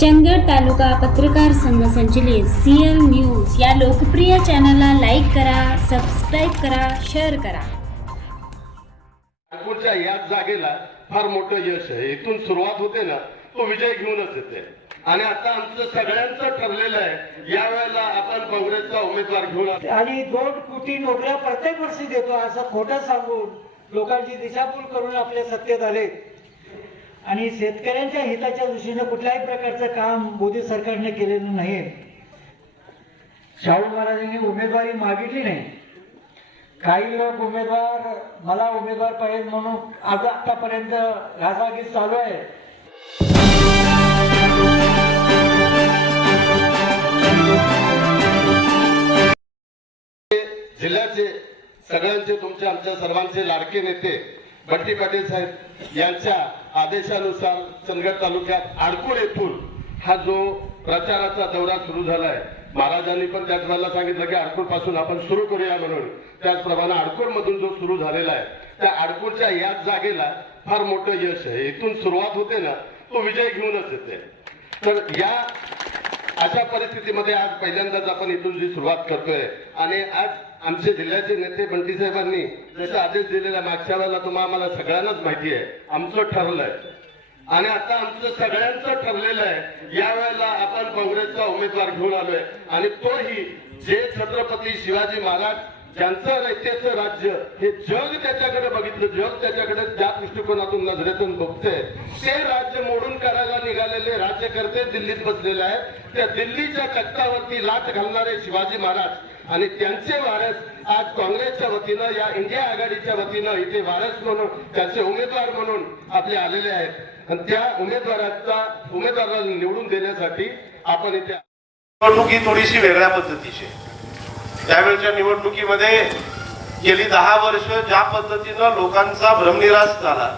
चंदगड तालुका पत्रकार संघ संचलित सीएल न्यूज या लोकप्रिय चॅनलला लाईक करा सबस्क्राईब करा शेअर करा. नागपूरच्या याच जागेला फार मोठं यश आहे. इथून सुरुवात होते ना तो विजय घेऊनच येते. आणि आता आमचं सगळ्यांचं ठरलेलं आहे या वेळेला आपण काँग्रेसचा उमेदवार घेऊन. आणि दोन कोटी नोकऱ्या प्रत्येक वर्षी देतो असं खोटं सांगून लोकांची दिशाभूल करून आपल्या सत्तेत आले. आणि शेतकऱ्यांच्या हिताच्या दृष्टीने कुठल्याही प्रकारचं काम मोदी सरकारने केलेलं नाही. शाहू महाराजांनी उमेदवारी मागितली नाही. काही लोक उमेदवार मला उमेदवार पाहिजे म्हणून आज आतापर्यंत घासाघीस चालू आहे. जिल्ह्याचे सगळ्यांचे तुमचे आमच्या सर्वांचे लाडके नेते बंटी पाटील साहेब यांच्या आदेशानुसार चंदगड तालुक्यात आडकुळ येथून हा जो प्रचाराचा दौरा सुरू झालाय महाराजांनी पण त्याच वेळेला सांगितलं की आडकुळपासून आपण सुरू करूया म्हणून. त्याचप्रमाणे आडकुळ मधून जो सुरू झालेला आहे त्या आडकुळच्या याच जागेला फार मोठं यश आहे. इथून सुरुवात होते ना तो विजय घेऊनच येते. तर या अशा परिस्थितीमध्ये आज पहिल्यांदाच आपण इथून जी सुरुवात करतोय आणि आज आमचे जिल्ह्याचे नेते बंटी साहेबांनी जसे आदेश दिलेला मागच्या वेळेला तुम्हाला आम्हाला सगळ्यांनाच माहिती आहे. आमचं ठरलंय. आणि आता आमचं सगळ्यांचं ठरलेलं आहे. यावेळेला आपण काँग्रेसचा उमेदवार घेऊन आलोय. आणि तोही जे छत्रपती शिवाजी महाराज ज्यांचं रयतेचं राज्य हे जग त्याच्याकडे बघितलं जग त्याच्याकडे ज्या दृष्टिकोनातून नजरेतून बघतंय. ते राज्य मोडून करायला निघालेले राज्यकर्ते दिल्लीत बसलेले आहेत. त्या दिल्लीच्या तख्तावरती लाट घालणारे शिवाजी महाराज आणि त्यांचे वारस आज काँग्रेसच्या वतीनं या इंडिया आघाडीच्या वतीनं इथे वारस म्हणून त्यांचे उमेदवार म्हणून आपले आलेले आहेत. आणि त्या उमेदवाराचा उमेदवाराला निवडून देण्यासाठी आपण इथे निवडणूक ही थोडीशी वेगळ्या पद्धतीची त्यावेळच्या निवडणुकीमध्ये गेली दहा वर्ष ज्या पद्धतीनं लोकांचा भ्रमनिराश झाला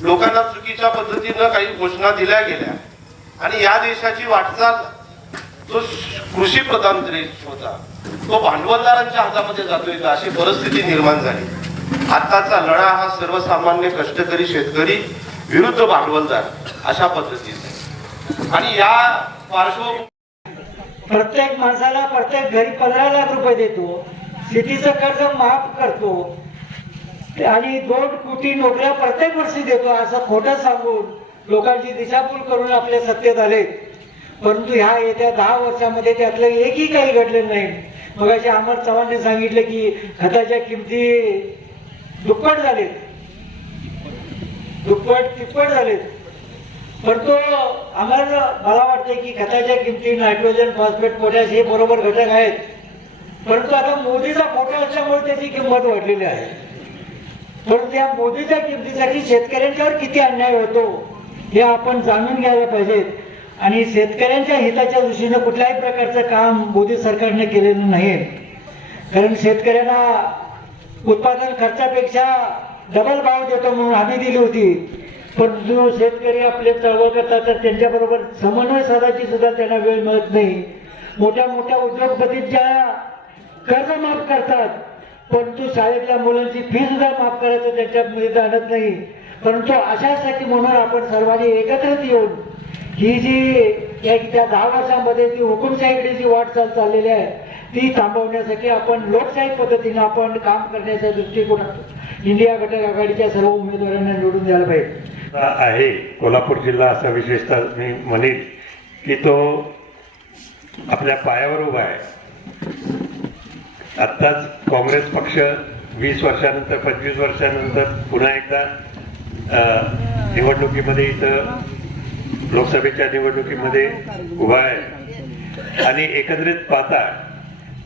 लोकांना चुकीच्या पद्धतीनं काही घोषणा दिल्या गेल्या आणि या देशाची वाटचाल तो कृषी प्रधान देश होता. तो भांडवलदारांच्या हातामध्ये जातोय का? अशी परिस्थिती निर्माण झाली. आताचा लढा हा सर्वसामान्य कष्टकरी शेतकरी विरुद्ध भांडवलदार अशा पद्धतीचा आहे. आणि या पार्श्वभूमी प्रत्येक माणसाला प्रत्येक घरी पंधरा लाख रुपये देतो. शेतीचं कर्ज माफ करतो. आणि दोन कोटी नोकऱ्या प्रत्येक वर्षी देतो असं खोटं सांगून लोकांची दिशाभूल करून आपल्या सत्तेत आले परंतु ह्या येत्या दहा वर्षामध्ये त्यातलं एकही काही घडलेलं नाही. मग अशी अमर चव्हाणने सांगितलं की खताच्या किमती दुप्पट झालेत. दुप्पट तिप्पट झालेत. परंतु आम्हाला मला वाटतं की खताच्या किमती नायट्रोजन फॉस्फेट पोटॅश हे बरोबर घटक आहेत. परंतु आता मोदीचा फोटो असल्यामुळे त्याची किंमत वाढलेली आहे. परंतु त्या मोदीच्या किमतीसाठी शेतकऱ्यांच्यावर किती अन्याय होतो हे आपण जाणून घ्यायला पाहिजेत. आणि शेतकऱ्यांच्या हिताच्या दृष्टीनं कुठल्याही प्रकारचं काम मोदी सरकारने केलेलं नाही कारण शेतकऱ्यांना उत्पादन खर्चापेक्षा डबल भाव देतो म्हणून हमी दिली होती. पण जो शेतकरी आपले चळवळ करतात तर त्यांच्याबरोबर समन्वय साधायची सुद्धा त्यांना वेळ मिळत नाही. मोठ्या मोठ्या उद्योगपतींच्या कर्ज माफ करतात. परंतु शाळेतल्या मुलांची फी सुद्धा माफ करायचं त्यांच्यामध्ये आणत नाही. परंतु अशासाठी म्हणून आपण सर्वांनी एकत्रित येऊन ही जी एक त्या दहा वर्षामध्ये ती हुकुमशाहीकडे जी वाटचाल चाललेली आहे ती थांबवण्यासाठी आपण लोकशाही पद्धतीने आपण काम करण्याच्या दृष्टिकोनातून इंडिया घटक आघाडीच्या सर्व उमेदवारांना निवडून द्यायला पाहिजे. आहे. कोल्हापूर जिल्हा असा विशेषतः मी म्हणेन की तो आपल्या पायावर उभा आहे. आत्ताच काँग्रेस पक्ष वीस वर्षानंतर पंचवीस वर्षानंतर पुन्हा एकदा निवडणुकीमध्ये इथं लोकसभेच्या निवडणुकीमध्ये उभा आहे. आणि एकत्रित पाहता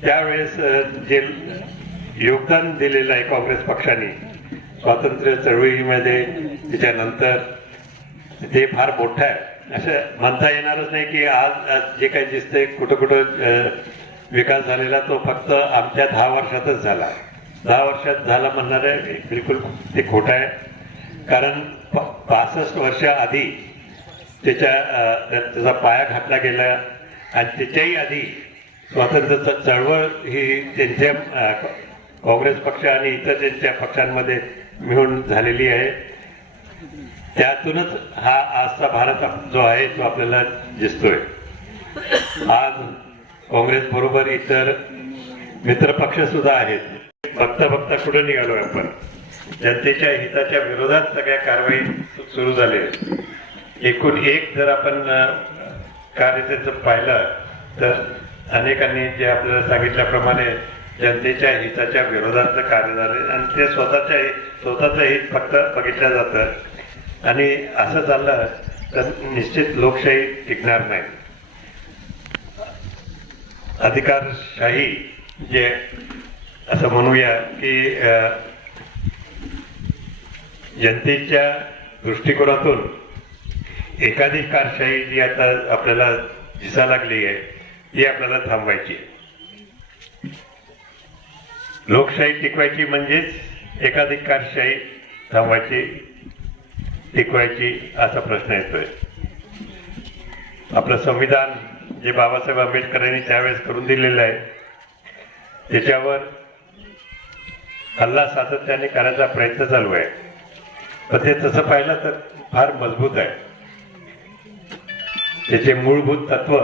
त्यावेळेस जे योगदान दिलेलं आहे काँग्रेस पक्षाने स्वातंत्र्य चळवळीमध्ये त्याच्यानंतर ते फार मोठं आहे. असं म्हणता येणारच नाही की आज जे काही दिसतंय कुठं कुठं विकास झालेला तो फक्त आमच्या दहा वर्षातच झाला दहा वर्षात झाला म्हणणार आहे बिलकुल ते खोटं आहे. कारण पासष्ट वर्ष आधी त्याच्या त्याचा पाया घातला गेला. आणि त्याच्याही आधी स्वातंत्र्य चळवळ ही त्यांच्या काँग्रेस पक्ष आणि इतर त्यांच्या पक्षांमध्ये मिळून झालेली आहे. त्यातूनच हा आजचा भारत जो आहे तो आपल्याला दिसतोय. आज काँग्रेस बरोबर इतर मित्रपक्ष सुद्धा आहेत. बघता बघता कुठे निघालोय आपण? जनतेच्या हिताच्या विरोधात सगळ्या कारवाई सुरू झाली एकूण एक जर आपण अ, कार्य त्याचं पाहिलं तर अनेकांनी जे आपल्याला सांगितल्याप्रमाणे जनतेच्या हिताच्या विरोधातलं कार्य झालं आणि ते स्वतःच्या स्वतःचं हित फक्त बघितलं जातं. आणि असं चाललं तर निश्चित लोकशाही टिकणार नाही. अधिकारशाही जे असं म्हणूया की जनतेच्या दृष्टिकोनातून एकाधिकारशाही जी आता आपल्याला दिसा लागली आहे ती आपल्याला थांबवायची लोकशाही टिकवायची म्हणजेच एकाधिकारशाही थांबवायची टिकवायची असा प्रश्न येतोय. आपलं संविधान जे बाबासाहेब आंबेडकरांनी त्यावेळेस करून दिलेलं आहे त्याच्यावर हल्ला सातत्याने करायचा प्रयत्न चालू आहे. पण ते तसं पाहिलं तर फार मजबूत आहे. त्याचे मूलभूत तत्व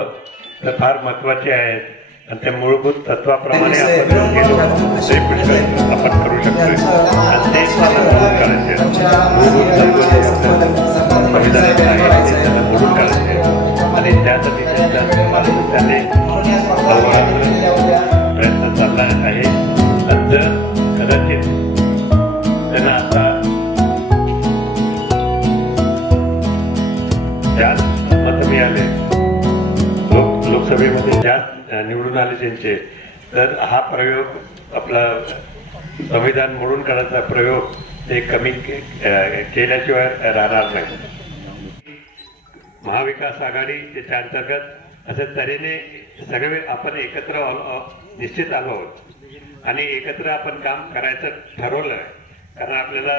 तर फार महत्त्वाचे आहेत. आणि त्या मूलभूत तत्वाप्रमाणे आपण गेलो ते पुष्कळ आपण करू शकतो आणि ते मूलभूत तत्व यांचे तर हा प्रयोग आपला संविधान मोडून काढायचा प्रयोग ते कमी केल्याशिवाय राहणार नाही. महाविकास आघाडी त्याच्या अंतर्गत अशा तऱ्हेने सगळे आपण एकत्र निश्चित आलो आहोत. आणि एकत्र आपण काम करायचं ठरवलं कारण आपल्याला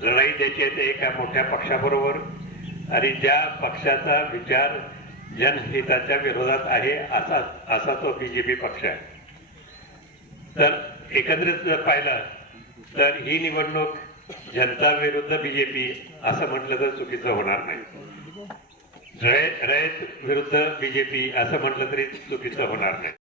लढाई द्यायची आहे ते एका मोठ्या पक्षाबरोबर. आणि ज्या पक्षाचा विचार जनहिताच्या विरोधात आहे असा असा तो बीजेपी पक्ष आहे. तर एकत्रित जर पाहिलं तर ही निवडणूक जनता विरुद्ध बीजेपी असं म्हटलं तर चुकीचं होणार नाही. रयत रयत विरुद्ध बीजेपी असं म्हटलं तरी चुकीचं होणार नाही.